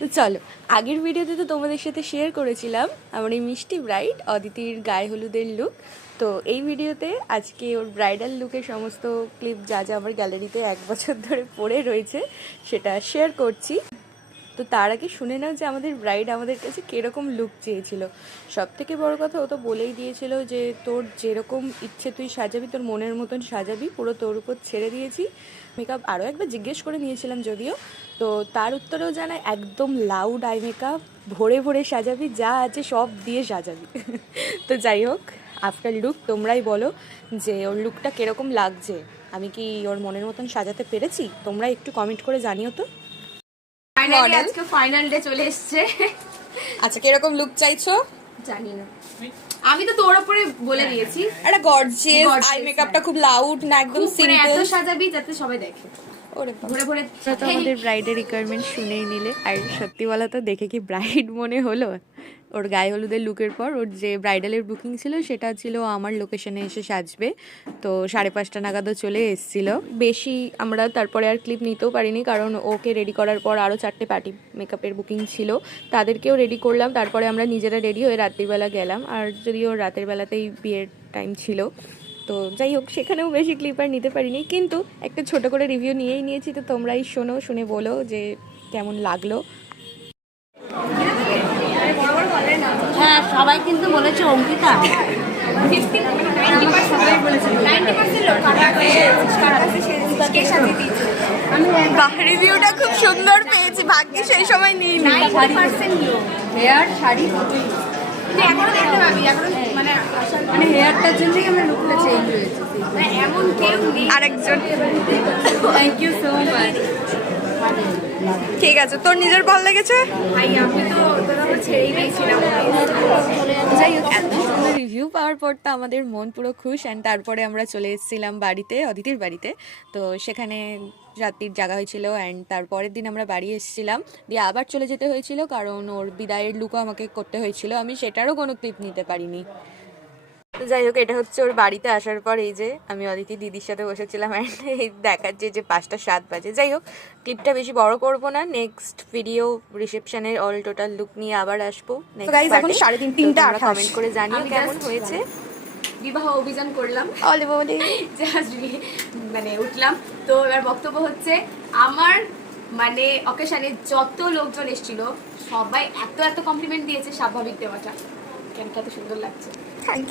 তো চলো, আগের ভিডিওতে তো তোমাদের সাথে শেয়ার করেছিলাম আমার এই মিষ্টি ব্রাইড অদিতির গায়ে হলুদের লুক। তো এই ভিডিওতে আজকে ওর ব্রাইডাল লুকের সমস্ত ক্লিপ যা যা আমার গ্যালারিতে 1 বছর ধরে পড়ে রয়েছে সেটা শেয়ার করছি। তো তার আগে শুনে নাও যে আমাদের ব্রাইড আমাদের কাছে কীরকম লুক চেয়েছিল। সব থেকে বড় কথা, ও তো বলেই দিয়েছিল যে তোর যেরকম ইচ্ছে তুই সাজাবি, তোর মনের মতন সাজাবি, পুরো তোর উপর ছেড়ে দিয়েছি। মেকআপ আরও একবার জিজ্ঞেস করে নিয়েছিলাম যদিও, তো তার উত্তরেও জানায় একদম লাউড আই মেকআপ, ভরে ভরে সাজাবি, যা আছে সব দিয়ে সাজাবি। তো যাই হোক, আফটার লুক তোমরাই বলো যে ওর লুকটা কীরকম লাগছে, আমি কি ওর মনের মতন সাজাতে পেরেছি? তোমরা একটু কমেন্ট করে জানিও তো। ফাইনালি আজকে ফাইনাল ডে চলে এসেছে। আচ্ছা, কিরকম লুক চাইছো? জানি না, আমি তো তোর উপরে বলে দিয়েছি একটা গর্জিয়াস আই মেকআপটা খুব লাউড না, একদম সিম্পল এত সাজাবি যাতে সবাই দেখে। ওরে ঘুরে ঘুরে তো আমাদের ব্রাইডের রিকোয়ারমেন্ট শুনেই নিলে। আর সত্যি বলা তো দেখে কি ব্রাইড মনে হলো? ওর গায়ে হলুদের লুকের পর ওর যে ব্রাইডালের বুকিং ছিল সেটা ছিল আমার লোকেশনে এসে সাজবে। তো 5:30 নাগাদও চলে এসেছিলো। বেশি আমরা তারপরে আর ক্লিপ নিতেও পারিনি, কারণ ওকে রেডি করার পর আরও 4টে পার্টি মেকআপের বুকিং ছিল, তাদেরকেও রেডি করলাম। তারপরে আমরা নিজেরা রেডি হয়ে রাত্রিবেলা গেলাম। আর যদিও রাতের বেলাতেই বিয়ের টাইম ছিল, তো যাই হোক সেখানেও বেশি ক্লিপ আর নিতে পারিনি, কিন্তু একটা ছোট করে রিভিউ নিয়েই নিয়েছি। তো তোমরাই শোনো, শুনে বলো যে কেমন লাগলো। হ্যাঁ, সবাই কিন্তু বলেছে অঙ্কিতা। রিভিউটা খুব সুন্দর পেয়েছি, ভাগ্যে সেই সময় নিইনি। হেয়ার শাড়ি এখনো দেখতে পাবি, এখনো মানে হেয়ারটার জন্যই আমরা লুকটা চেঞ্জ হয়েছে। এমন কেউ নেই। আরেকজন থ্যাংক ইউ সো মাচ। ঠিক আছে, তোর নিজের ভালো লেগেছে? ভাই আমি তো তোরা ছেড়েই দিয়েছিলাম। যাই হোক, এত সুন্দর রিভিউ পাওয়ার পর তো আমাদের মন পুরো খুশ। অ্যান্ড তারপরে আমরা চলে এসেছিলাম বাড়িতে, অদিতির বাড়িতে। তো সেখানে রাত্রির জাগা হয়েছিল। অ্যান্ড তারপরের দিন আমরা বাড়ি এসেছিলাম, দিয়ে আবার চলে যেতে হয়েছিল কারণ ওর বিদায়ের লুকও আমাকে করতে হয়েছিল। আমি সেটারও কোনো ক্লিপ নিতে পারিনি। তো যাই হোক, এটা হচ্ছে ওর বাড়িতে আসার পর এই যে আমি অদিতি দিদির সাথে বসেছিলাম। অ্যান্ড এই দেখাচ্ছে যে 5টা 7 বাজে। যাই হোক, ক্লিপটা বেশি বড় করব না। নেক্সট ভিডিও রিসেপশনের অল টোটাল লুক নিয়ে আবার আসবো। এখন 3:30 কমেন্ট করে জানিও কেমন হয়েছে। বিবাহ অভিযান করলাম, বলে জাস্ট মানে উঠলাম। তো এবার বক্তব্য হচ্ছে আমার, মানে অকেশনে যত লোকজন এসেছিল সবাই এত এত কমপ্লিমেন্ট দিয়েছে, স্বাভাবিক দেওয়াটা কেন এত সুন্দর লাগছে।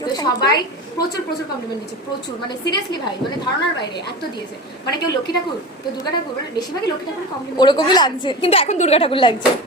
তো সবাই প্রচুর প্রচুর কমপ্লিমেন্ট দিয়েছে, প্রচুর, মানে সিরিয়াসলি ভাই, মানে ধারণার বাইরে এত দিয়েছে। মানে কেউ লক্ষ্মী ঠাকুর, কেউ দুর্গা ঠাকুর, মানে বেশিরভাগই লক্ষ্মী ঠাকুরের কমপ্লিমেন্ট ওরকমই লাগছে, কিন্তু এখন দুর্গা ঠাকুর লাগছে।